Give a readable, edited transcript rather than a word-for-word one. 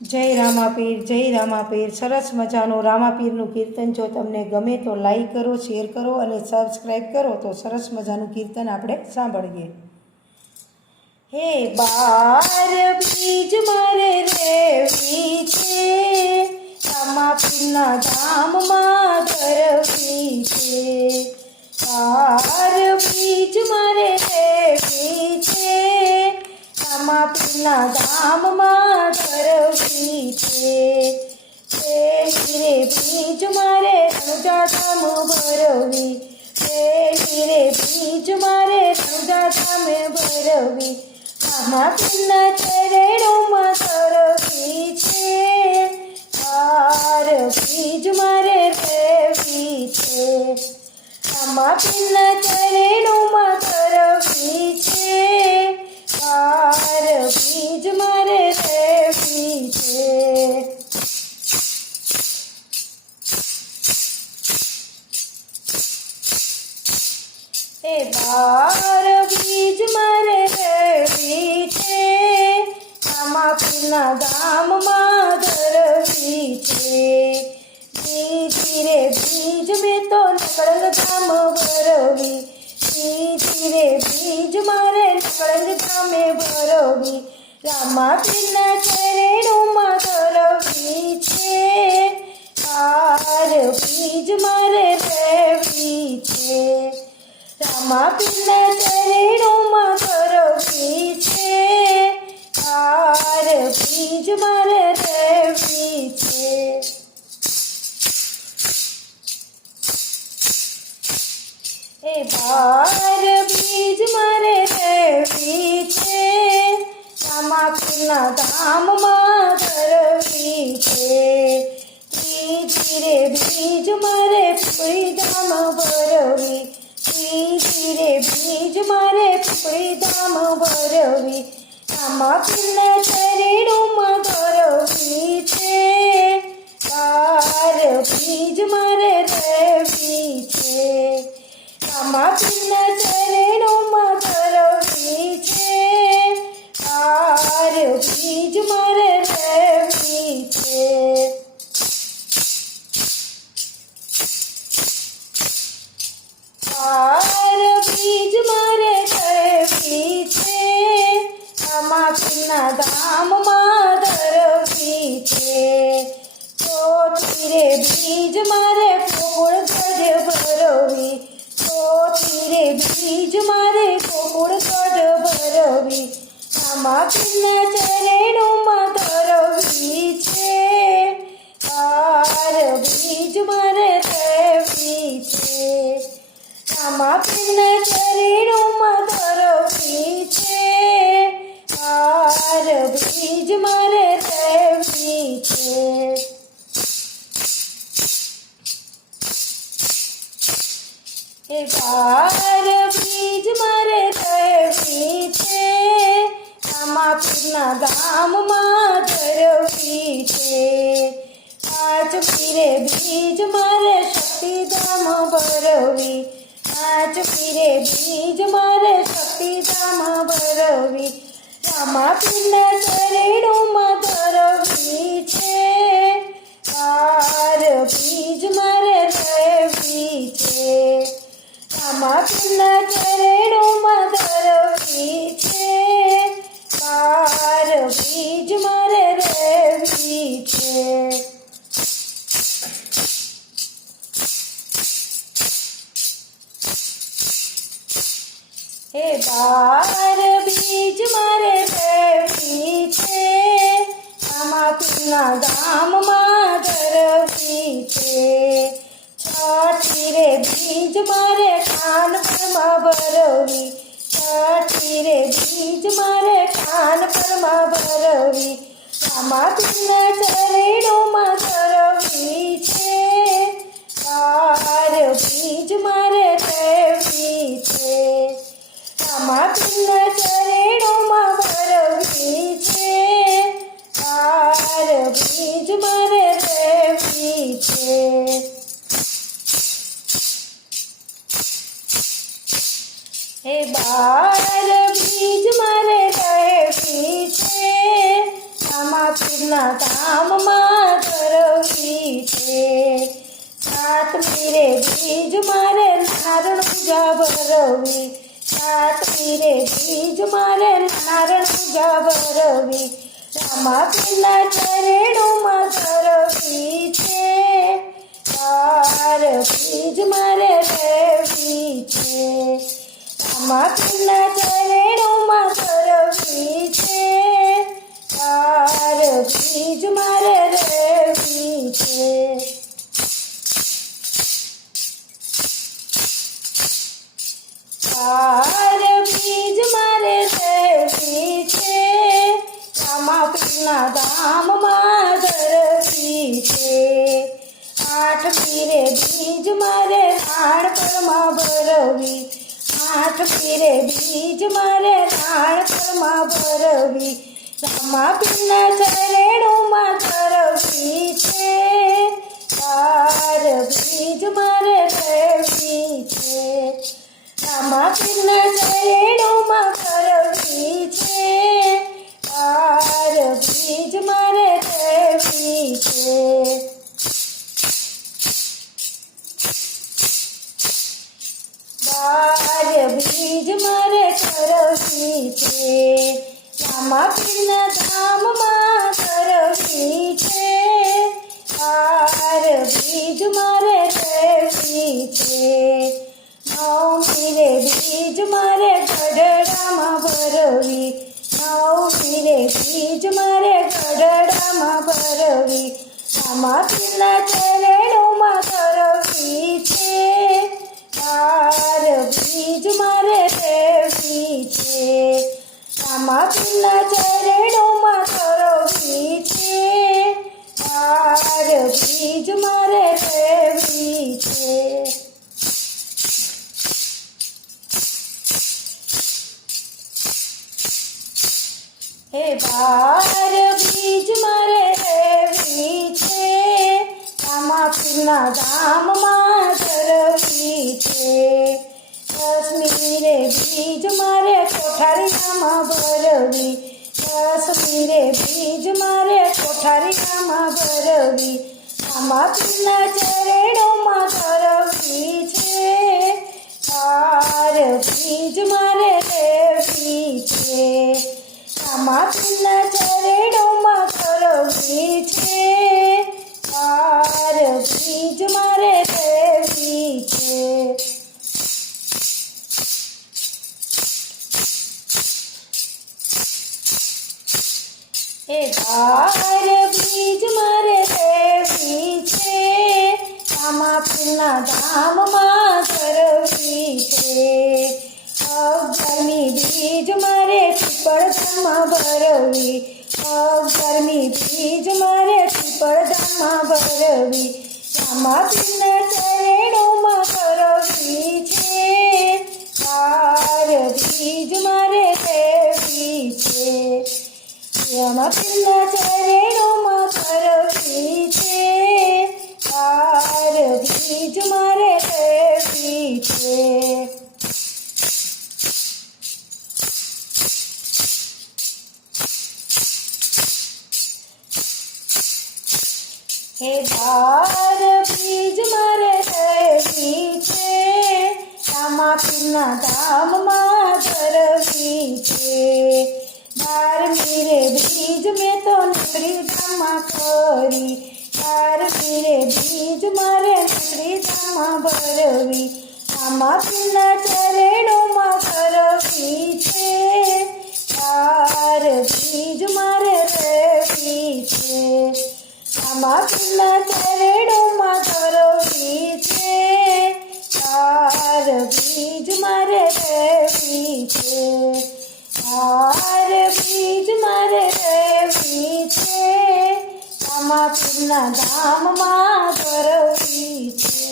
જય રામાપીર, જય રામાપીર. સરસ મજાનું રામાપીરનું કીર્તન જો તમને ગમે તો લાઈક કરો, શેર કરો અને સબસ્ક્રાઈબ કરો તો સરસ મજાનું કીર્તન આપણે સાંભળીએ. હે બાર બીજ મારે રેવી છે, રામાપીરના ધામમાં ધરવી છે. બાર બીજ મારે રેવી છે, રામાપીરના ધામમાં ધરવી છે. રે બીજ મારે રણુજા ધામ ભરવી, રે બીજ મારે રણુજા ધામ ભરવી, રામાપીરના ચરણોમાં ધરવી છે. બાર બીજ મારે રેવી છે, રામાપીરના ચરણોમાં ધરવી છે. બાર બીજ મારે રેવી છે. એ બાર બીજ મારે રેવી છે, રામાપીરના ધામમાં ધરવી છે. બીજી રે બીજ મેં તો નકળંગ ધામ ભરવી, બીજી રે બીજ મારે નકળંગ ધામે ભરવી, રામાપીરના ચરણોમાં ધરવી છે. બાર બીજ મારે રેવી છે, રામાપીરના ચરણોમાં ધરવી છે. બાર બીજ મારે રેવી છે. એ બાર બીજ મારે રેવી છે, રામાપીરના ધામમાં ધરવી છે. ત્રીજી રે બીજ મારે પીપળી ધામ ભરવી, ત્રીજી રે બીજ મારે પીપળી ધામ ભરવી, રામાપીરના ચરણોમાં ધરવી છે. બાર બીજ મારે રેવી છે, રામાપીરના ચરણોમાં ધરવી છે. બાર બીજ મારે રેવી છે. બાર બીજ મારે રેવી છે, રામાપીરના ધામમાં ધરવી છે. ચોથી રે બીજ મારે ગોકુળ ગઢ ભરવી, ચોથી રે બીજ મારે ગોકુળ ગઢ ભરવી, રામાપીરના ચરણોમાં ધરવી છે. બાર બીજ મારે રેવી છે, રામાપીરના ચરણોમાં ધરવી છે. બાર બીજ મારે રેવી છે. એ બાર બીજ મારે રેવી છે, રામાપીરના ધામમાં ધરવી છે. પાંચમી રે બીજ મારે શક્તિધામ ભરવી, પાંચમી રે બીજ મારે શક્તિધામ ભરવી, રામાપીરના ચરણોમાં ધરવી છે. બાર બીજ મારે રેવી છે, રામાપીરના ચરણોમાં ધરવી છે. બાર બીજ મારે રેવી છે. હે બાર બીજ મારે રેવી છે, રામાપીરના ધામમાં ધરવી છે. છઠ્ઠી રે બીજ મારે કાનપુરમાં ભરવી, છઠ્ઠી રે બીજ મારે કાનપુરમાં ભરવી, રામાપીરના ચરણોમાં ધરવી છે. બાર બીજ મારે રેવી છે, રામાપીરના ચરણોમાં ભરવી છે. બાર બીજ મારે રેવી છે. હે બાર બીજ મારે રેવી છે, રામાપીર રામાપીરના ધામમાં ધરવી છે સાતમી રે બીજ મારે નારણુજા ભરવી સાતમી રે બીજ મારે નારણુજા ભરવી રામાપીરના ચરણોમાં ધરવી છે બાર બીજ મારે રહેવી છે રામાપીરના ચરણોમાં ધરવી છે બાર બીજ મારે રહેવી છે બાર બીજ મારે રહેવી છે રામાપીરના ધામમાં ધરવી છે આઠમી રે બીજ મારે રાણપરમાં ભરવી આઠમી રે બીજ મારે રાણપરમાં ભરવી રામાપીરના ચરણોમાં ધરવી છે બાર બીજ મારે રહેવી છે રામાપીરના ચરણોમાં ધરવી છે બાર બીજ મારે રહેવી છે બાર બીજ મારે ધરવી છે રામાપીરના ધામમાં ધરવી છે બાર બીજ મારે રહેવી છે નવમી રે બીજ મારે ગઢડામાં ભરવી નવમી રે બીજ મારે ગઢડામાં ભરવી રામાપીરના ચરણોમાં ધરવી છે બાર બીજ મારે રહેવી છે રામાપીરના ચરણોમાં ધરવી છે બાર બીજ મારે રહેવી છે હે બાર બીજ મારે રહેવી છે રામાપીરના ધામમાં ધરવી છે દસમી રે બીજ મારે કોઠારીયામાં ભરવી દસમી રે બીજ મારે કોઠારીયામાં ભરવી રામાપીરના ચરણોમાં ધરવી છે બાર બીજ મારે રહેવી છે રામાપીરના ચરણોમાં ધરવી છે બાર બીજ મારે રહેવી છે હે બાર બીજ મારે રહેવી છે રામાપીરના ધામમાં ધરવી છે અગિયારમી બીજ મારે પીપળધામમાં ભરવી અગિયારમી બીજ મારે પીપળધામમાં ભરવી રામાપીરના ચરણોમાં ધરવી છે બાર બીજ મારે રહેવી છે રામાપીરના ચરણોમાં ધરવી છે બાર બીજ મારે રહેવી છે હે બાર બીજ મારે રહેવી છે રામાપીરના ધામમાં ધરવી છે બારમી રે બીજ મેં તો નીકળી ધામમાં કરી બારમી રે બીજ મારે નીકળી ધામમાં ભરવી રામાપીરના ચરણોમાં ધરવી છે બાર બીજ મારે રહેવી છે રામાપીરના ચરણોમાં ધરવી છે બાર બીજ મારે રહેવી છે બાર બીજ મારે રહેવી છે રામાપીરના ધામમાં ધરવી છે